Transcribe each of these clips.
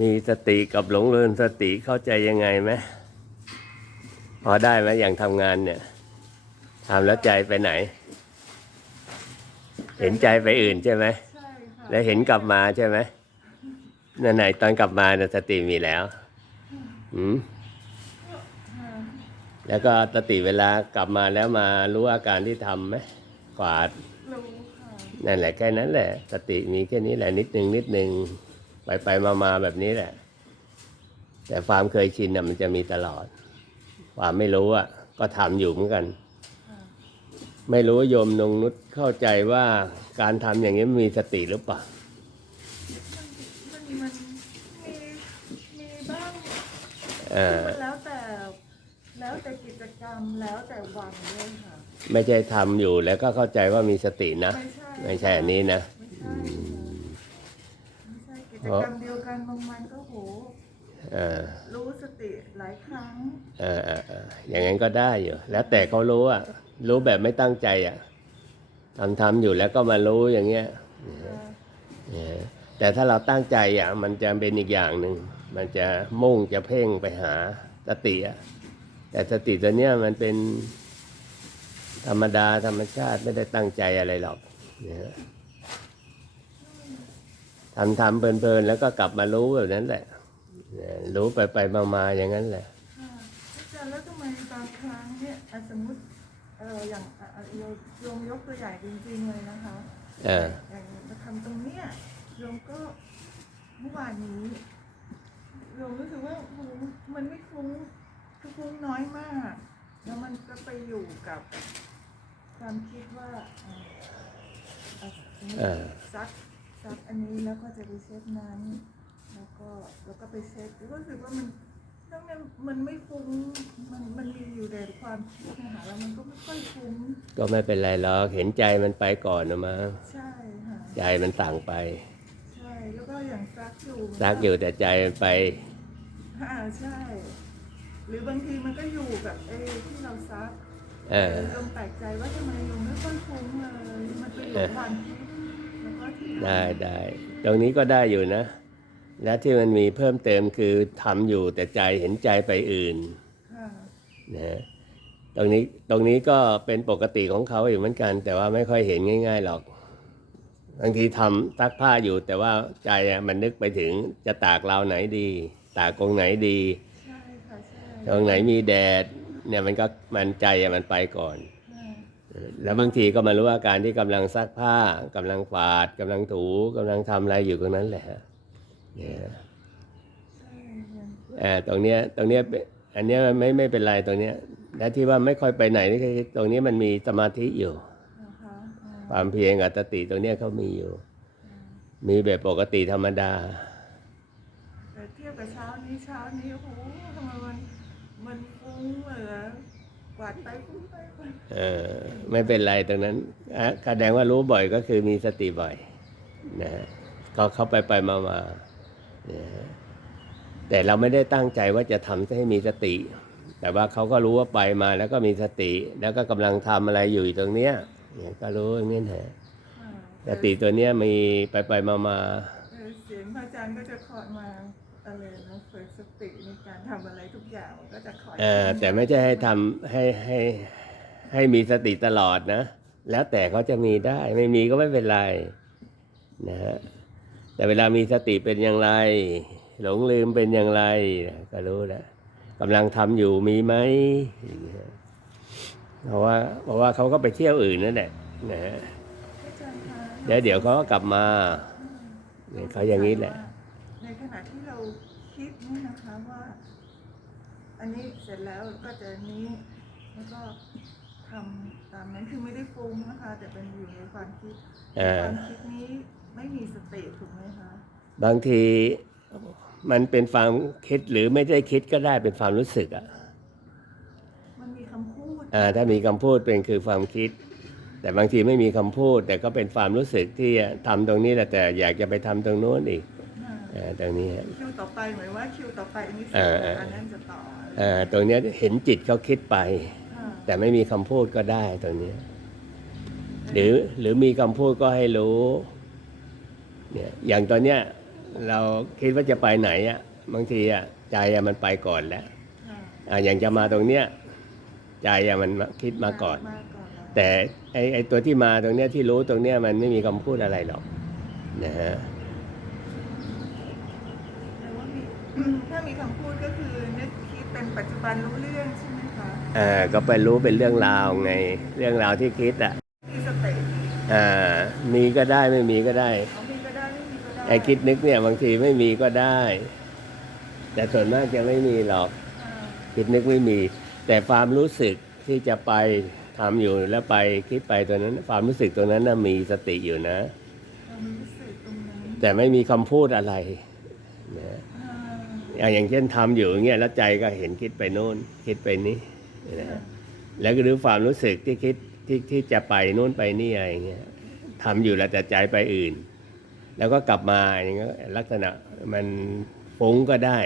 มีสติกับหลงลืมสติเข้าใจยังไงไหมพอได้ไหมอย่างทำงานเนี่ยทำแล้วใจไปไหน เห็นใจไปอื่นใช่ไหมใช่ค่ะแล้วเห็นกลับมาใช่ไหมนั่นไหนตอนกลับมาเนี่ยสติมีแล้วอืมแล้วก็สติเวลากลับมาแล้วมารู้อาการที่ทำไหมกวาดรู้ค่ะนั่นแหละแค่นั้นแหละ สติมีแค่นี้แหละนิดนึงนิดนึง ไปไปมามาแบบนี้แหละ แต่ความเคยชินน่ะมันจะมีตลอด ความไม่รู้อะ ก็ทำอยู่เหมือนกันค่ะไม่รู้โยมนงนุชเข้าใจว่าการทำอย่างนี้มีสติหรือเปล่ามันมันมันมีมีบ้างเออมันแล้วแต่แล้วแต่กิจกรรมแล้วแต่วันด้วยค่ะ ไม่ใช่ทำอยู่แล้วก็เข้าใจว่ามีสตินะ ไม่ใช่ไม่ใช่อันนี้นะ ไม่ใช่ค่ะไม่ใช่ กิจกรรมเดียวกันบางวันก็โหเออรู้สติหลายครั้งเออเออเอออย่างนั้นก็ได้อยู่ แล้วแต่เขารู้อะ รู้แบบไม่ตั้งใจอะทำทำอยู่แล้วก็มารู้อย่างเงี้ยค่ะเออแต่ถ้าเราตั้งใจอะมันจะเป็นอีกอย่างหนึ่ง มันจะมุ่งจะเพ่งไปหาสติอะ แต่สติตัวเนี้ยมันเป็นธรรมดาธรรมชาติไม่ได้ตั้งใจอะไรหรอกเนี่ย ทำทำเพลินๆแล้วก็กลับมารู้แบบนั้นแหละเนี่ยรู้ไปไปมามาๆอย่างนั้นแหละค่ะอาจารย์แล้วทำไมบางครั้งเนี่ยอะสมมติเอออย่างอะอะโยมโยมยกตัวอย่างจริงๆเลยนะคะเอออย่างมาทำตรงเนี้ยโยมก็เมื่อวานนี้โยมรู้สึกว่าโหมันไม่คุ้มคือคุ้มน้อยมาก แล้วมันก็ไปอยู่กับความคิดว่าเอ่อเอ่อสมมุติเออซัก ซักอันนี้แล้วก็จะไปเช็ดนั้น แล้วก็แล้วก็ไปเช็ดรู้สึกว่ามันทั้งนั้นมันไม่ฟุ้งมันมันมีอยู่ในความคิดนะคะแล้วมันก็ไม่ค่อยฟุ้งก็ไม่เป็นไรหรอกเห็นใจมันไปก่อนนะมาใช่ค่ะใจมันสั่งไป ใช่แล้วก็อย่างซักอยู่ซักอยู่แต่ใจมันไปอ่าใช่ หรือบางทีมันก็อยู่กับเอที่เราซักเออโยมแปลกใจว่าทำไมโยมไม่ค่อยฟุ้งเลยมันไปอยู่กับความคิดแล้วก็ที่ ได้ได้ ตรงนี้ก็ได้อยู่นะ และที่มันมีเพิ่มเติมคือทำอยู่แต่ใจเห็นใจไปอื่นค่ะนะฮะตรงนี้ตรงนี้ก็เป็นปกติของเขาอยู่เหมือนกัน แต่ว่าไม่ค่อยเห็นง่าย ๆหรอกบางทีทำซักผ้าอยู่ แต่ว่าใจอะมันนึกไปถึงจะตากราวไหนดี ตากกรงไหนดีใช่ค่ะใช่ตรงไหนมีแดดเนี่ยมันก็มันใจอะมันไปก่อนค่ะ แล้วบางทีก็มารู้อาการที่กำลังซักผ้ากำลังฝาดกำลังถูกำลังทำอะไรอยู่ตรงนั้นแหละเนี่ยใช่ค่ะเอ่อตรงเนี้ยตรงเนี้ยเป็นอันเนี้ยมันไม่ไม่เป็นไรตรงเนี้ยและที่ว่าไม่ค่อยไปไหนนี่คือตรงนี้มันมีสมาธิอยู่นะคะอ่าความเพียรกับสติตรงเนี้ยเขามีอยู่ มีแบบปกติธรรมดาแต่เทียบกับเช้านี้เช้านี้โอ้โหทำไมมันมันฟุ้งเหลือ กวาดไปฟุ้งไปกวาดเออไม่เป็นไรตรงนั้นอะแสดงว่ารู้บ่อยก็คือมีสติบ่อยนะฮะก็เข้าไปไปมามานะฮะแต่เราไม่ได้ตั้งใจว่าจะทำให้มีสติ แต่ว่าเขาก็รู้ว่าไปมาแล้วก็มีสติ แล้วก็กำลังทำอะไรอยู่ตรงเนี้ยเนี่ยก็รู้อย่างนี้นะอ่าสติตัวเนี้ยมีไปไปมามา เออเสียงพระอาจารย์ก็จะคอยมา อะไรนะฝึกสติในการทำอะไรทุกอย่างก็จะคอยเออแต่ไม่ใช่ให้ทำให้ให้ให้มีสติตลอดนะ แล้วแต่เขาจะมีได้ ไม่มีก็ไม่เป็นไรนะฮะแต่เวลามีสติเป็นอย่างไร หลงลืมเป็นอย่างไรก็รู้แล้วกำลังทำอยู่มีไหมอย่างเงี้ยเพราะว่าเพราะว่าเขาก็ไปเที่ยวอื่นนั่นแหละนะฮะพระอาจารย์คะแล้วเดี๋ยวเขาก็กลับมาเนี่ยเขาอย่างนี้แหละ ในขณะที่เราคิดนี่นะคะว่า อันนี้เสร็จแล้วก็จะอันนี้แล้วก็ทำตามนั้นคือไม่ได้ฟุ้งนะคะ แต่เป็นอยู่ในความคิดเออความคิดนี้ไม่มีสติถูกไหมคะบางทีมันเป็นความคิดหรือไม่ได้คิดก็ได้เป็นความรู้สึกอะมันมีคำพูดอ่าถ้ามีคำพูดเป็นคือความคิด แต่บางทีไม่มีคำพูด แต่ก็เป็นความรู้สึกที่ทำตรงนี้แหละแต่อยากจะไปทำตรงโน้นอีกอ่าอ่า ตรงนี้ฮะคิวต่อไปหมายว่าคิวต่อไปอันนี้เสเอร็จอเอออันนั้นจะต่ออ่าตรงเนี้ยเห็นจิตเขาคิดไปค่ะแต่ไม่มีคำพูดก็ได้ตรงนี้ หรือหรือมีคำพูดก็ให้รู้เนี่ยอย่างตอนเนี้ยเราคิดว่าจะไปไหนอะบางทีอะใจอะมันไปก่อนแล้วค่ะอะอย่างจะมาตรงเนี้ยใจอะมันคิดมาก่อนมาก่อนแล้วแต่ไอไอตัวที่มาตรงเนี้ยที่รู้ตรงเนี้ยมันไม่มีคำพูดอะไรหรอกนะฮะ แต่ว่ามี ถ้ามีคำพูดก็คือนึกคิดเป็นปัจจุบันรู้เรื่องใช่ไหมคะอ่าก็ไปรู้เป็นเรื่องราวไง เรื่องราวที่คิดอะมีสติอ่ามีก็ได้ไม่มีก็ได้เอามีก็ได้ไม่มีก็ได้ไอคิดนึกเนี่ยบางทีไม่มีก็ได้ แต่ส่วนมากจะไม่มีหรอก อ่าคิดนึกไม่มี แต่ความรู้สึกที่จะไปทำอยู่แล้วไปคิดไปตัวนั้น ความรู้สึกตัวนั้นนะมีสติอยู่นะ ความรู้สึกตรงนั้นแต่ไม่มีคำพูดอะไรนะ อย่างเช่นทำอยู่อย่างเงี้ยแล้วใจก็เห็นคิดไปโน่นคิดไปนี้นะฮะแล้วก็รู้ความรู้สึกที่คิดที่ที่จะไปโน่นไปนี่อะไรอย่างเงี้ยทำอยู่แล้วแต่ใจไปอื่น แล้วก็กลับมาอย่างเงี้ยลักษณะมันฟุ้งก็ได้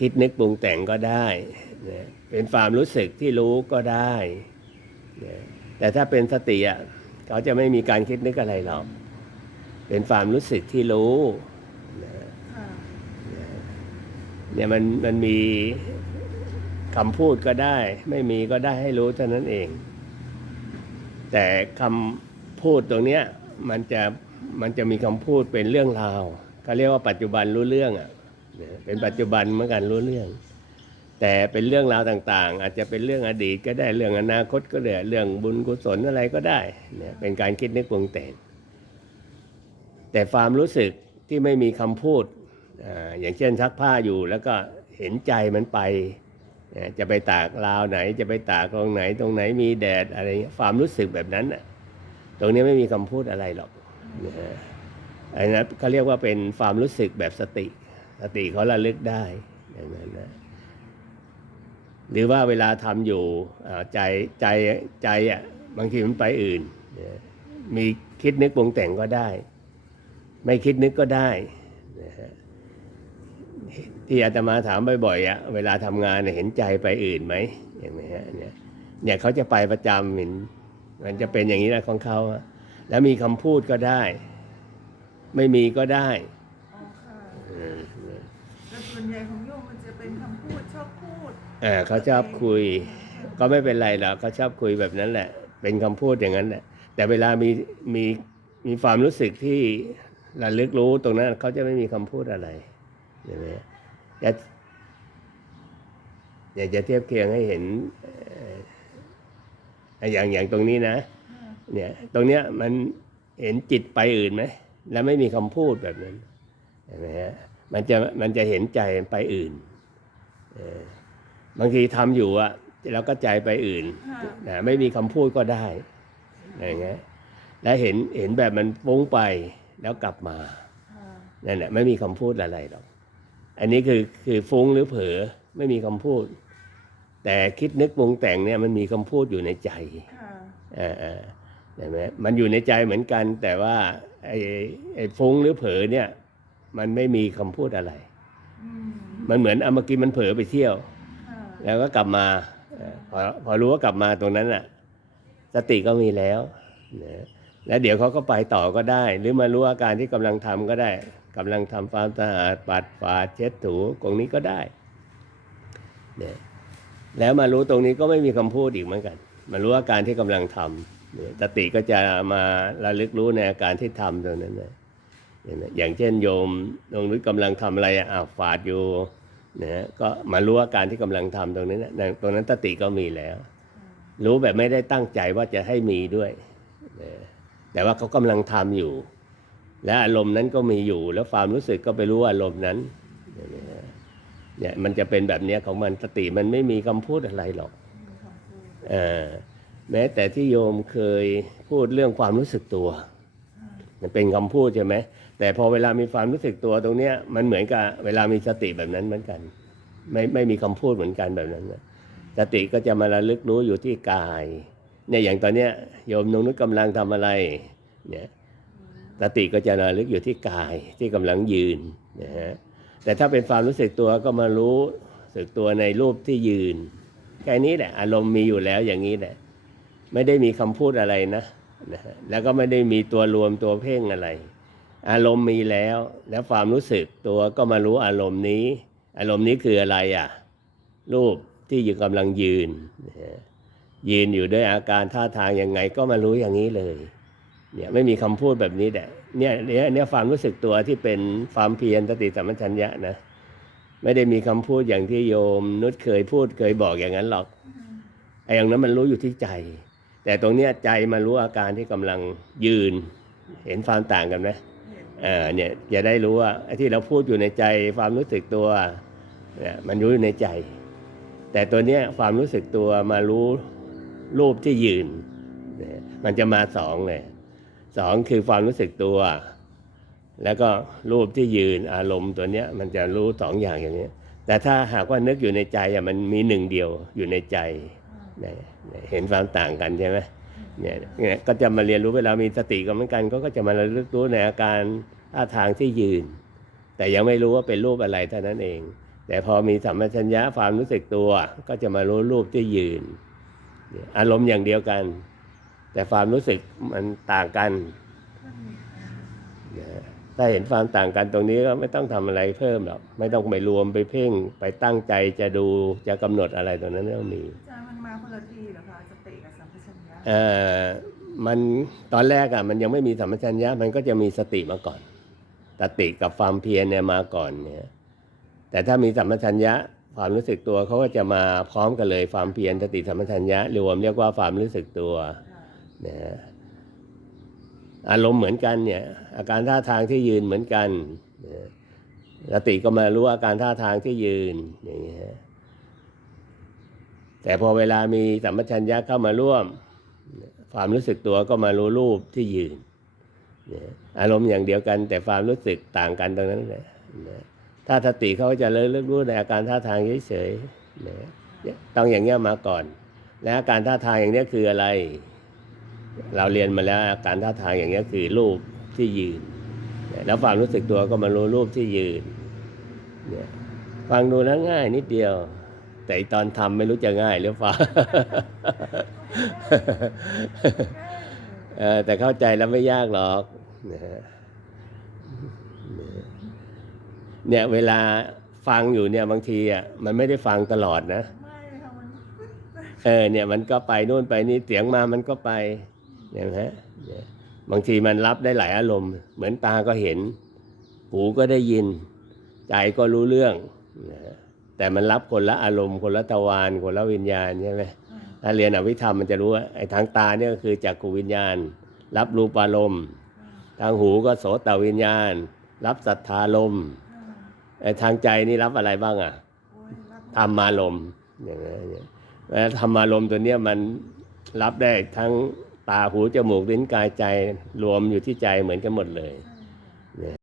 คิดนึกปรุงแต่งก็ได้นะเป็นความรู้สึกที่รู้ก็ได้นะแต่ถ้าเป็นสติอะเขาจะไม่มีการคิดนึกอะไรหรอกเป็นความรู้สึกที่รู้นะ เนี่ยมันมันมีคำพูดก็ได้ ไม่มีก็ได้ให้รู้เท่านั้นเอง แต่คำพูดตรงเนี้ยมันจะมันจะมีคำพูดเป็นเรื่องราวเขาเรียกว่าปัจจุบันรู้เรื่องอะเนี่ยเป็นปัจจุบันเหมือนกันรู้เรื่อง แต่เป็นเรื่องราวต่างๆ อาจจะเป็นเรื่องอดีตก็ได้เรื่องอนาคตก็ได้เรื่องบุญกุศลอะไรก็ได้เนี่ยเป็นการคิดนึกปรุงแต่งแต่ความรู้สึกที่ไม่มีคำพูด อย่างเช่นซักผ้าอยู่แล้วก็เห็นใจมันไป จะไปตากราวไหน จะไปตากตรงไหนตรงไหนมีแดดอะไรเงี้ความรู้สึกแบบนั้นตรงนี้ไม่มีคำพูดอะไรหรอกนะฮะอันนั้นเขาเรียกว่าเป็นความรู้สึกแบบสติ สติเขาระลึกได้อย่างนั้นนะหรือว่าเวลาทำอยู่ใจใจใจอะบางทีมันไปอื่น มีคิดนึกปรุงแต่งก็ได้ ไม่คิดนึกก็ได้นะฮะ ที่อาตมาถามบ่อยๆอะเวลาทำงานเนี่ยเห็นใจไปอื่นไหมอย่างนี้ฮะเนี่ยเนี่ยเขาจะไปประจำเห็นมันจะเป็นอย่างนี้นะของเขาอะแล้วมีคำพูดก็ได้ ไม่มีก็ได้อ๋อค่ะอืมแต่ส่วนใหญ่ของโยมมันจะเป็นคำพูดชอบพูดอ่าเขาชอบคุย ก็ไม่เป็นไรหรอกเขาชอบคุยแบบนั้นแหละ เป็นคำพูดอย่างนั้นแหละแต่เวลามีมีมีความรู้สึกที่ระลึกรู้ตรงนั้นเขาจะไม่มีคำพูดอะไรใช่ไหม อยากอยากจะเทียบเคียงให้เห็นเอ่ออย่างอย่างตรงนี้นะค่ะเนี่ยตรงเนี้ยมันเห็นจิตไปอื่นไหมแล้วไม่มีคำพูดแบบนั้นเห็นไหมฮะมันจะมันจะเห็นใจไปอื่นเออบางทีทำอยู่อะแล้วก็ใจไปอื่นค่ะนะไม่มีคำพูดก็ได้อย่างเงี้ยแล้วเห็นเห็นแบบมันฟุ้งไปแล้วกลับมาค่ะนั่นแหละไม่มีคำพูดอะไรหรอก อันนี้คือคือฟุ้งหรือเผลอไม่มีคำพูด แต่คิดนึกปรุงแต่งเนี่ยมันมีคำพูดอยู่ในใจค่ะอ่าอ่าเห็นไหมมันอยู่ในใจเหมือนกัน แต่ว่าไอ้ไอ้ฟุ้งหรือเผลอเนี่ย มันไม่มีคำพูดอะไรอืมมันเหมือนเอาเมื่อกี้มันเผลอไปเที่ยวค่ะแล้วก็กลับมาเอ่อพอพอรู้ว่ากลับมาตรงนั้นน่ะ สติก็มีแล้วนะ แล้วเดี๋ยวเขาก็ไปต่อก็ได้ หรือมารู้อาการที่กำลังทำก็ได้กำลังทำความสะอาดปัดฝาเช็ดถูตรงนี้ก็ได้เนี่ยแล้วมารู้ตรงนี้ก็ไม่มีคำพูดอีกเหมือนกัน มารู้อาการที่กำลังทำเนี่ยสติก็จะมาระลึกรู้ในอาการที่ทำตรงนั้นนะอย่างเช่นโยมตรงนี้กำลังทำอะไรอะอ้าฝาดอยู่นะก็มารู้อาการที่กำลังทำตรงนี้นะตรงนั้นสติก็มีแล้ว รู้แบบไม่ได้ตั้งใจว่าจะให้มีด้วยนะ แต่ว่าเขากำลังทำอยู่ และอารมณ์นั้นก็มีอยู่ แล้วความรู้สึกก็ไปรู้อารมณ์นั้นเนี่ยมันจะเป็นแบบนี้ของมันสติมันไม่มีคำพูดอะไรหรอกอแม้แต่ที่โยมเคยพูดเรื่องความรู้สึกตัว มันเป็นคำพูดใช่ไหมแต่พอเวลามีความรู้สึกตัวตรงเนี้ยมันเหมือนกับเวลามีสติแบบนั้นเหมือนกัน ไม่ไม่มีคำพูดเหมือนกันแบบนั้นนะสติก็จะมาระลึกรู้อยู่ที่กาย เนี่ยอย่างตอนเนี้ยโยมนงนุษกำลังทำอะไรเนี่ยสติก็จะระลึกอยู่ที่กายที่กำลังยืนนะฮะแต่ถ้าเป็นความรู้สึกตัวก็มารู้สึกตัวในรูปที่ยืนแค่นี้แหละอารมณ์มีอยู่แล้วอย่างนี้แหละ ไม่ได้มีคำพูดอะไรนะนะแล้วก็ไม่ได้มีตัวรวมตัวเพ่งอะไร อารมณ์มีแล้ว แล้วความรู้สึกตัวก็มารู้อารมณ์นี้ อารมณ์นี้คืออะไรอะ รูปที่อยู่กำลังยืนนะฮะ ยืนอยู่ด้วยอาการท่าทางยังไงก็มารู้อย่างนี้เลยเนี่ยไม่มีคำพูดแบบนี้แหละเนี่ยเนี่ยเนี่ยความรู้สึกตัวที่เป็นความเพียรสติสัมปชัญญะนะไม่ได้มีคำพูดอย่างที่โยมนุชเคยพูดเคยบอกอย่างนั้นหรอกไอ้อย่างนั้นมันรู้อยู่ที่ใจ แต่ตรงเนี้ยใจมารู้อาการที่กำลังยืน เห็นความต่างกันไหมอ่าเนี่ยจะได้รู้ว่าไอ้ที่เราพูดอยู่ในใจความรู้สึกตัวเนี่ยมันรู้อยู่ในใจ แต่ตัวเนี้ยความรู้สึกตัวมารู้ รูปที่ยืน มันจะมาสองเลยสองคือความรู้สึกตัว แล้วก็รูปที่ยืนอารมณ์ตัวเนี้ยมันจะรู้สองอย่างอย่างนี้แต่ถ้าหากว่านึกอยู่ในใจอะมันมีหนึ่งเดียวอยู่ในใจ เห็นความต่างกันใช่ไหมเนี่ยก็จะมาเรียนรู้เวลามีสติก็เหมือนกันก็ก็จะมาระลึกรู้ในอาการท่าทางที่ยืน แต่ยังไม่รู้ว่าเป็นรูปอะไรเท่านั้นเอง แต่พอมีสัมปชัญญะความรู้สึกตัว ก็จะมารู้รูปที่ยืน อารมณ์อย่างเดียวกัน แต่ความรู้สึกมันต่างกันก็มีอ่านะถ้าเห็นความต่างกันตรงนี้ก็ไม่ต้องทำอะไรเพิ่มหรอกไม่ต้องไปรวมไปเพ่งไปตั้งใจจะดูจะกำหนดอะไรตรงนั้นไม่ต้องมีอาจารย์มันมาคนละทีเหรอคะสติกับสัมปชัญญะเอ่อมันตอนแรกอะมันยังไม่มีสัมปชัญญะมันก็จะมีสติมาก่อนสติกับความเพียรเนี่ยมาก่อนเนี่ยแต่ถ้ามีสัมปชัญญะ ความรู้สึกตัวเขาก็จะมาพร้อมกันเลยความเพียรสติสัมปชัญญะรวมเรียกว่าความรู้สึกตัวค่ะนะฮะอารมณ์เหมือนกันเนี่ยอาการท่าทางที่ยืนเหมือนกันนะสติก็มารู้อาการท่าทางที่ยืนอย่างเงี้ยแต่พอเวลามีสัมปชัญญะเข้ามาร่วม ความรู้สึกตัวก็มารู้รูปที่ยืนเนี่ยอารมณ์อย่างเดียวกัน แต่ความรู้สึกต่างกันตรงนั้นแหละนะ ถ้าสติเขาจะเลิกรู้ในอาการท่าทางเฉยๆนะเนี่ยต้องอย่างเงี้ยมาก่อน และอาการท่าทางอย่างเนี้ยคืออะไร เราเรียนมาแล้วอาการท่าทางอย่างเงี้ยคือรูปที่ยืน แล้วความรู้สึกตัวก็มารู้รูปที่ยืนเนี่ยฟังดูแล้วง่ายนิดเดียว แต่ตอนทำไม่รู้จะง่ายหรือเปล่าเออแต่เข้าใจแล้วไม่ยากหรอกนะฮะ เนี่ยเวลาฟังอยู่เนี่ยบางทีอะมันไม่ได้ฟังตลอดนะไม่ค่ะมันปึ๊บไปเออเนี่ยมันก็ไปนู่นไปนี่เสียงมามันก็ไปเนี่ยนะฮะเนี่ยบางทีมันรับได้หลายอารมณ์ เหมือนตาก็เห็น หูก็ได้ยิน ใจก็รู้เรื่องนะฮะแต่มันรับคนละอารมณ์ คนละทวารคนละวิญญาณใช่ไหมอ่าถ้าเรียนอภิธรรมมันจะรู้ว่าไอ้ทางตาเนี่ยก็คือจักขูวิญญาณ รับรูปอารมณ์อ่าทางหูก็โสตวิญญาณ รับสัทธารมณ์อ่าไอ้ ทางใจนี่รับอะไรบ้างอะโอ้ยรับธรรมารมณ์อย่างเงี้ยเนี่ยแล้วธรรมารมณ์ตัวเนี้ยมันรับได้ทั้งตาหูจมูกลิ้นกายใจรวมอยู่ที่ใจเหมือนกันหมดเลยใช่ค่ะ